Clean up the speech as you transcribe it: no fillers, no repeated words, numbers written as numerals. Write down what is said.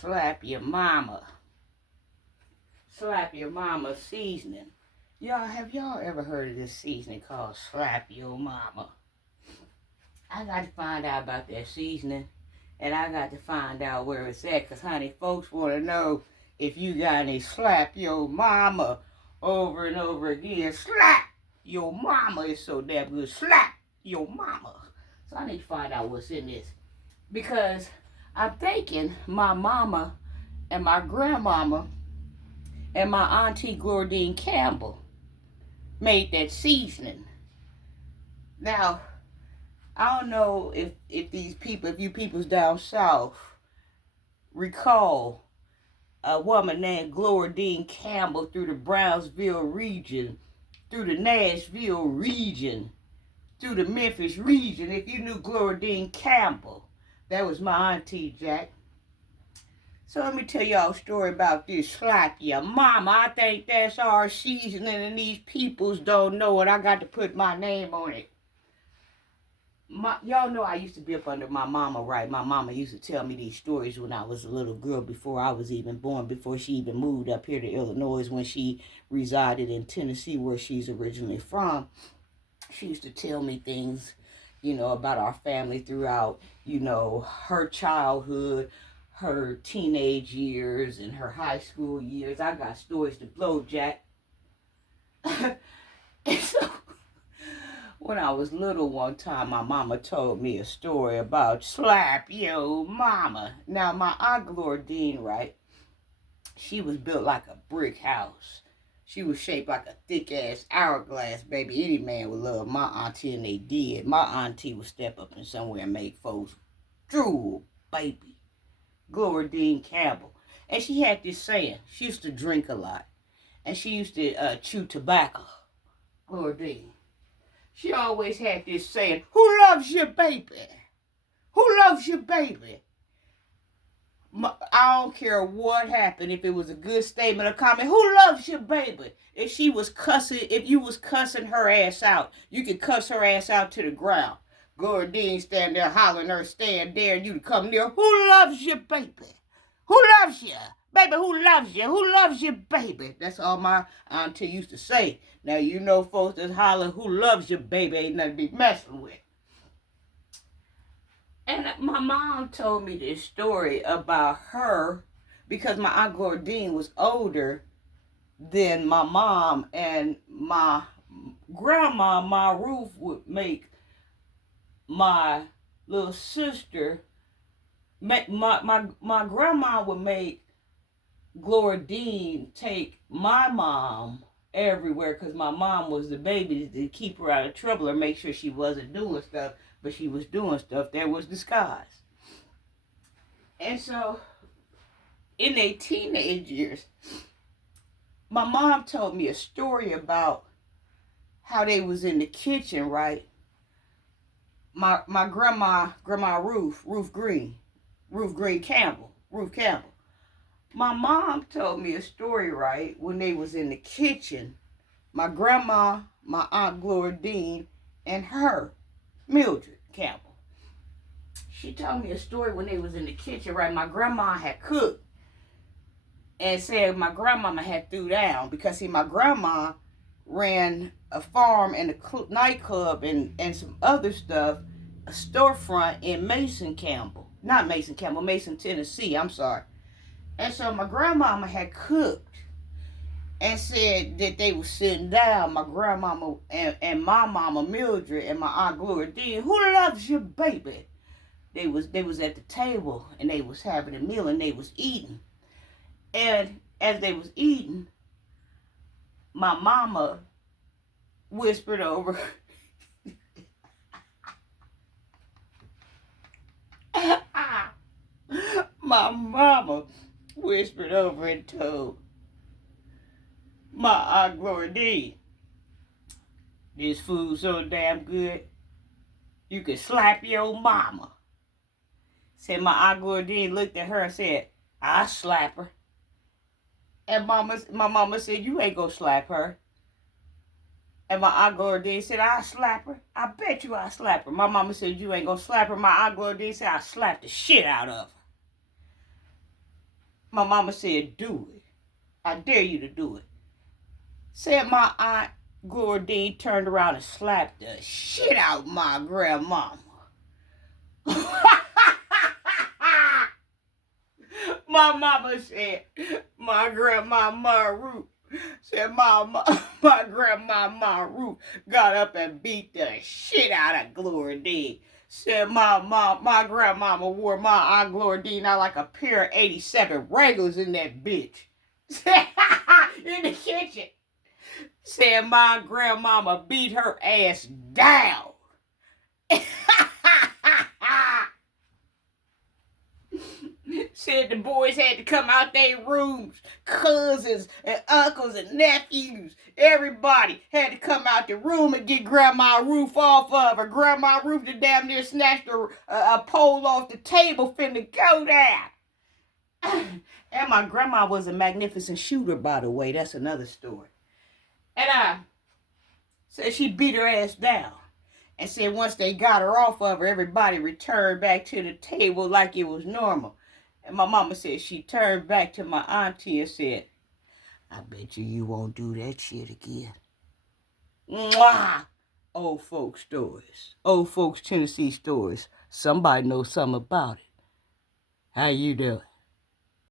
slap your mama. Slap your mama seasoning. Have y'all ever heard of this seasoning called slap your mama? I got to find out about that seasoning, and I got to find out where it's at, because, honey, folks want to know if you got any slap your mama over and over again. Slap your mama is so damn good. Slap your mama. So I need to find out what's in this, because I'm thinking my mama and my grandmama and my auntie Glordine Campbell made that seasoning. Now, I don't know if you peoples down south recall a woman named Glordine Campbell through the Brownsville region, through the Nashville region, through the Memphis region. If you knew Glordine Campbell, that was my auntie, Jack. So let me tell y'all a story about this slap your mama. I think that's our seasoning, and these peoples don't know it. I got to put my name on it. Y'all know I used to be up under my mama, right? My mama used to tell me these stories when I was a little girl, before I was even born, before she even moved up here to Illinois, when she resided in Tennessee, where she's originally from. She used to tell me things, about our family throughout, her childhood, her teenage years, and her high school years. I got stories to blow, Jack. And so, when I was little one time, my mama told me a story about slap your mama. Now, my Aunt Glordine, right, she was built like a brick house. She was shaped like a thick-ass hourglass, baby. Any man would love my auntie, and they did. My auntie would step up in somewhere and make folks drool, baby. Glordine Campbell. And she had this saying. She used to drink a lot. And she used to chew tobacco. Glordine. She always had this saying, who loves your baby? Who loves your baby? I don't care what happened, if it was a good statement or comment. Who loves your baby? If you was cussing her ass out, you could cuss her ass out to the ground. Glordine stand there hollering her, stand there, and you to come near. Who loves your baby? Who loves you? Baby, who loves you? Who loves your baby? That's all my auntie used to say. Now, folks that's hollering, who loves your baby, ain't nothing to be messing with. And my mom told me this story about her, because my Aunt Glordine was older than my mom, and my grandma, Ma Ruth, would make my little sister, my grandma would make Glordine take my mom everywhere, because my mom was the baby, to keep her out of trouble or make sure she wasn't doing stuff, but she was doing stuff that was disguised. And so, in their teenage years, my mom told me a story about how they was in the kitchen, right? My grandma Ruth Campbell. My mom told me a story, right, when they was in the kitchen. My grandma, my Aunt Glordine, and her, Mildred Campbell. She told me a story when they was in the kitchen, right? My grandma had cooked and said my grandmama had threw down, because, see, my grandma ran a farm and a nightclub and some other stuff, a storefront in Mason, Tennessee, I'm sorry. And so my grandmama had cooked and said that they were sitting down, my grandmama and my mama Mildred and my Aunt Glordine. Who loves your baby? They was at the table, and they was having a meal, and they was eating. And as they was eating, my mama whispered over my mama whispered over and told my Aunt Glordine, this food so damn good, you could slap your mama. Said my Aunt Glordine looked at her and said, I slap her. And my mama said, you ain't gonna slap her. And my Aunt Glordine said, I slap her. I bet you I slap her. My mama said, you ain't gonna slap her. My Aunt Glordine said, I slap the shit out of her. My mama said, do it. I dare you to do it. Said my aunt Glordine turned around and slapped the shit out of my grandmama. My mama said, my grandma Ruth said, my grandma Ruth got up and beat the shit out of Glordine. Said my grandmama wore my Aunt Glordine out like a pair of 87 Wranglers in that bitch. In the kitchen. Said my grandmama beat her ass down. Said the boys had to come out their rooms. Cousins and uncles and nephews. Everybody had to come out the room and get Grandma Ruth off of her. Grandma Ruth the damn near snatched a pole off the table finna go down. And my grandma was a magnificent shooter, by the way. That's another story. And said she beat her ass down. And said once they got her off of her, everybody returned back to the table like it was normal. And my mama said she turned back to my auntie and said, I bet you won't do that shit again. Mwah! Old folks stories. Old folks Tennessee stories. Somebody knows something about it. How you doing?